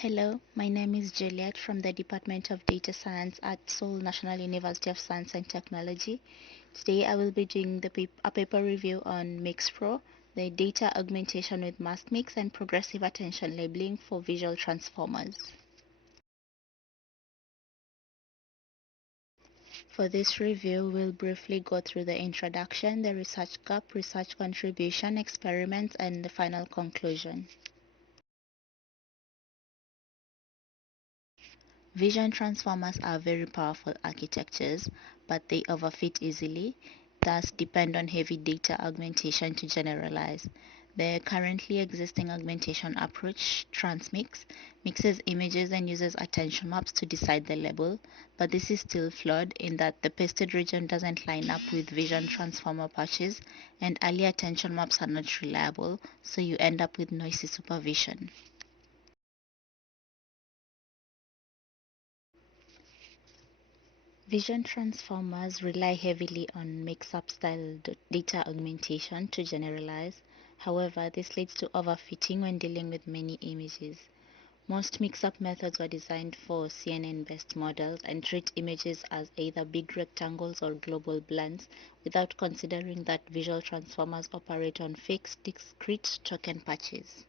Hello, my name is Juliet from the Department of Data Science at Seoul National University of Science and Technology. Today I will be doing a paper review on Mixpro, the data augmentation with Maskmix and progressive attention labeling for visual transformers. For this review, we'll briefly go through the introduction, the research gap, research contribution, experiments, and the final conclusion. Vision transformers are very powerful architectures, but they overfit easily, thus depend on heavy data augmentation to generalize. The currently existing augmentation approach, TransMix, mixes images and uses attention maps to decide the label, but this is still flawed in that the pasted region doesn't line up with vision transformer patches, and early attention maps are not reliable, so you end up with noisy supervision. Vision transformers rely heavily on mix-up style data augmentation to generalize. However, this leads to overfitting when dealing with many images. Most mix-up methods were designed for CNN-based models and treat images as either big rectangles or global blends without considering that visual transformers operate on fixed, discrete token patches.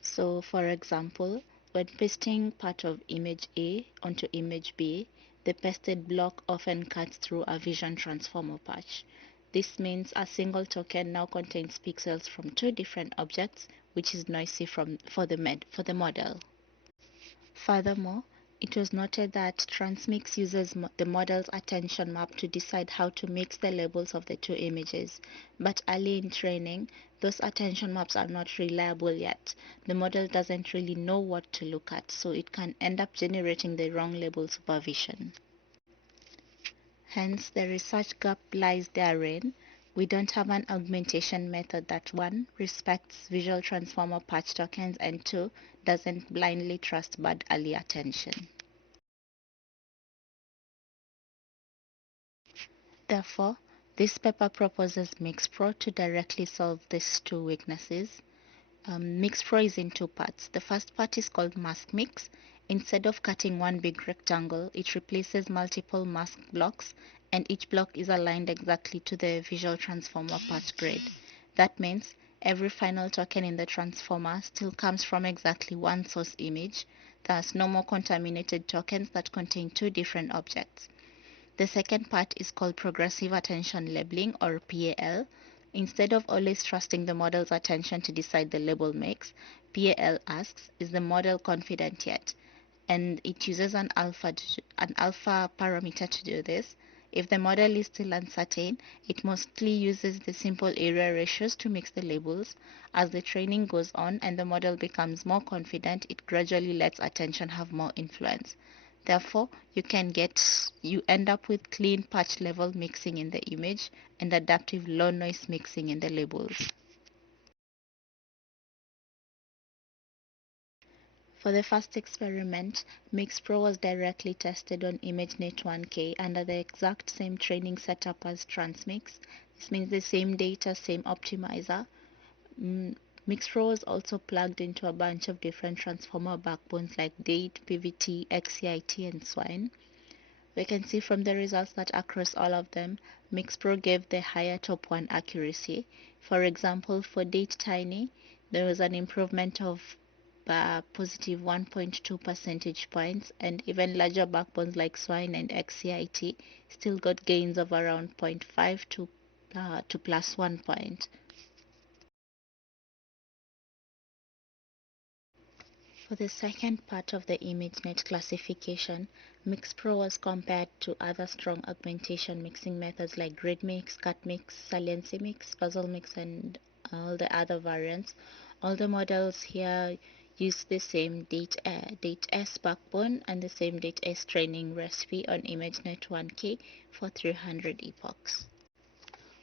So, for example, when pasting part of image A onto image B, the pasted block often cuts through a vision transformer patch. This means a single token now contains pixels from two different objects, which is noisy for the model. Furthermore, it was noted that TransMix uses the model's attention map to decide how to mix the labels of the two images, but early in training, those attention maps are not reliable yet. The model doesn't really know what to look at, so it can end up generating the wrong label supervision. Hence, the research gap lies therein. We don't have an augmentation method that 1. Respects visual transformer patch tokens and 2. Doesn't blindly trust bad early attention. Therefore, this paper proposes Mixpro to directly solve these two weaknesses. Mixpro is in two parts. The first part is called Maskmix. Instead of cutting one big rectangle, it replaces multiple mask blocks, and each block is aligned exactly to the visual transformer patch grid. That means every final token in the transformer still comes from exactly one source image, thus no more contaminated tokens that contain two different objects. The second part is called progressive attention labeling, or PAL. Instead of always trusting the model's attention to decide the label mix, PAL asks, is the model confident yet? And it uses an alpha parameter to do this. If the model is still uncertain, it mostly uses the simple area ratios to mix the labels. As the training goes on and the model becomes more confident, it gradually lets attention have more influence. Therefore, you end up with clean patch level mixing in the image and adaptive low noise mixing in the labels. For the first experiment, Mixpro was directly tested on ImageNet 1K under the exact same training setup as TransMix. This means the same data, same optimizer. Mixpro was also plugged into a bunch of different transformer backbones like DATE, PVT, XCIT, and SWINE. We can see from the results that across all of them, Mixpro gave the higher top 1 accuracy. For example, for DATE Tiny, there was an improvement of positive 1.2 percentage points, and even larger backbones like SWINE and XCIT still got gains of around 0.5 to plus 1 point. For the second part of the ImageNet classification, Mixpro was compared to other strong augmentation mixing methods like GridMix, CutMix, Saliency Mix, Puzzle Mix, and all the other variants. All the models here use the same DateS backbone and the same DateS training recipe on ImageNet 1K for 300 epochs.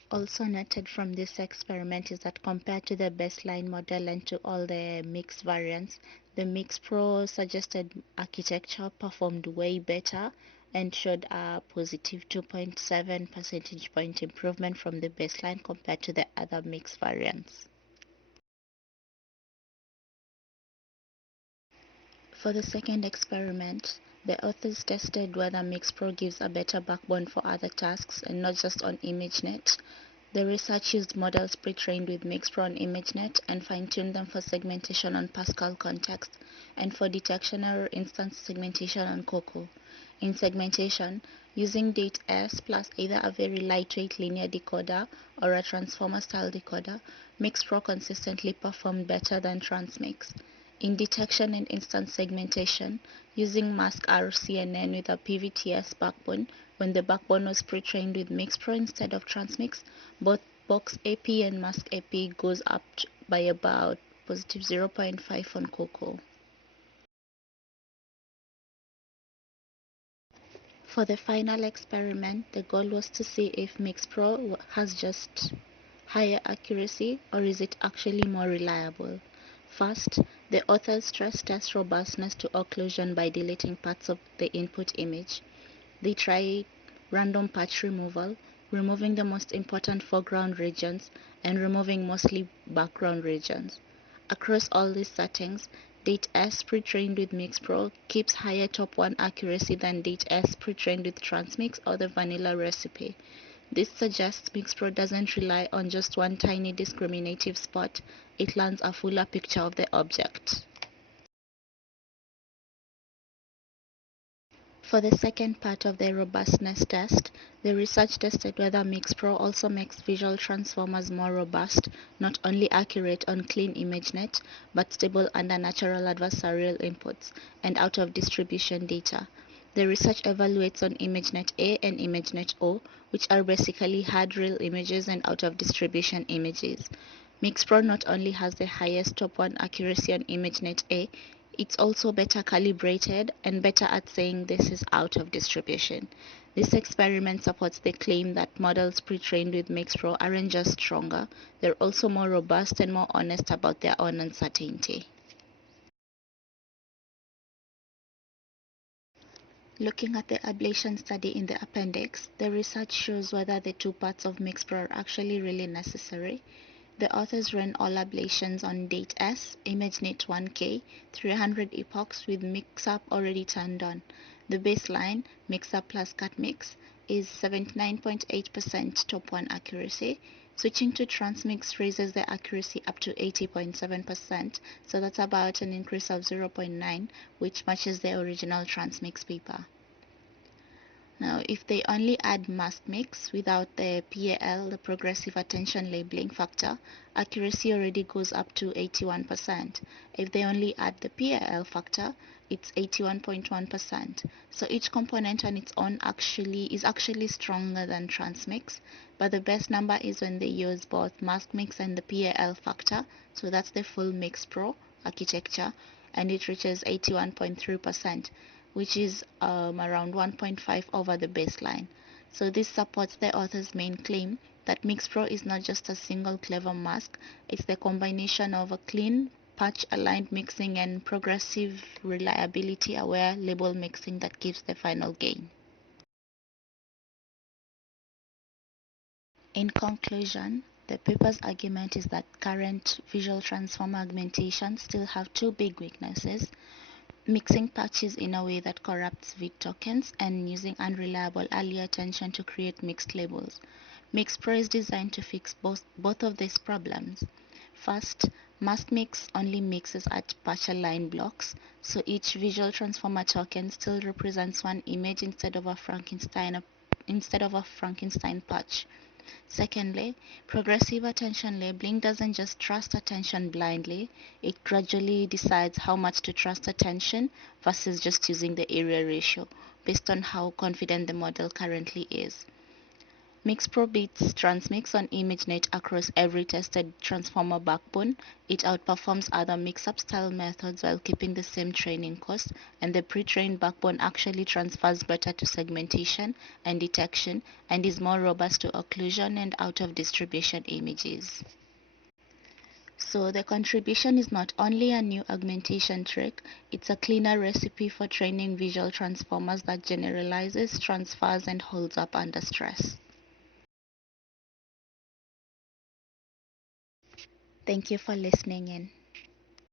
Also noted from this experiment is that compared to the baseline model and to all the mix variants, the Mixpro suggested architecture performed way better and showed a positive 2.7 percentage point improvement from the baseline compared to the other mix variants. For the second experiment, the authors tested whether MixPro gives a better backbone for other tasks and not just on ImageNet. The research used models pre-trained with MixPro on ImageNet and fine-tuned them for segmentation on Pascal context and for detection error instance segmentation on Coco. In segmentation, using DateS plus either a very lightweight linear decoder or a transformer-style decoder, MixPro consistently performed better than TransMix. In detection and instance segmentation, using MaskRCNN with a PVTS backbone, when the backbone was pre-trained with MixPro instead of TransMix, both Box AP and Mask AP goes up by about positive 0.5 on Coco. For the final experiment, the goal was to see if MixPro has just higher accuracy or is it actually more reliable. First, the authors stress test robustness to occlusion by deleting parts of the input image. They tried random patch removal, removing the most important foreground regions and removing mostly background regions. Across all these settings, DateS pre-trained with MixPro keeps higher top 1 accuracy than DateS pre-trained with TransMix or the vanilla recipe. This suggests MixPro doesn't rely on just one tiny discriminative spot, it learns a fuller picture of the object. For the second part of the robustness test, the research tested whether MixPro also makes visual transformers more robust, not only accurate on clean ImageNet, but stable under natural adversarial inputs and out-of-distribution data. The research evaluates on ImageNet A and ImageNet O, which are basically hard real images and out-of-distribution images. MixPro not only has the highest top 1 accuracy on ImageNet A, it's also better calibrated and better at saying this is out of distribution. This experiment supports the claim that models pre-trained with MixPro aren't just stronger, they're also more robust and more honest about their own uncertainty. Looking at the ablation study in the appendix, the research shows whether the two parts of MixPro are actually really necessary. The authors ran all ablations on DateS, ImageNet 1K, 300 epochs with mix-up already turned on. The baseline, mix-up plus cut mix, is 79.8% top 1 accuracy. Switching to TransMix raises the accuracy up to 80.7%, so that's about an increase of 0.9, which matches the original TransMix paper. Now, if they only add Maskmix without the PAL, the progressive attention labeling factor, accuracy already goes up to 81%. If they only add the PAL factor, it's 81.1%. So each component on its own is actually stronger than TransMix, but the best number is when they use both Maskmix and the PAL factor, so that's the full MixPro architecture, and it reaches 81.3%. which is around 1.5 over the baseline. So this supports the author's main claim that MixPro is not just a single clever mask, it's the combination of a clean, patch-aligned mixing and progressive reliability-aware label mixing that gives the final gain. In conclusion, the paper's argument is that current visual transformer augmentations still have two big weaknesses: mixing patches in a way that corrupts ViT tokens and using unreliable early attention to create mixed labels. MixPro is designed to fix both of these problems. First, MaskMix only mixes at patch-aligned blocks, so each visual transformer token still represents one image instead of a Frankenstein patch. Secondly, progressive attention labeling doesn't just trust attention blindly, it gradually decides how much to trust attention versus just using the area ratio based on how confident the model currently is. MixPro beats TransMix on ImageNet across every tested transformer backbone. It outperforms other mix-up style methods while keeping the same training cost, and the pre-trained backbone actually transfers better to segmentation and detection and is more robust to occlusion and out-of-distribution images. So the contribution is not only a new augmentation trick, it's a cleaner recipe for training visual transformers that generalizes, transfers, and holds up under stress. Thank you for listening in.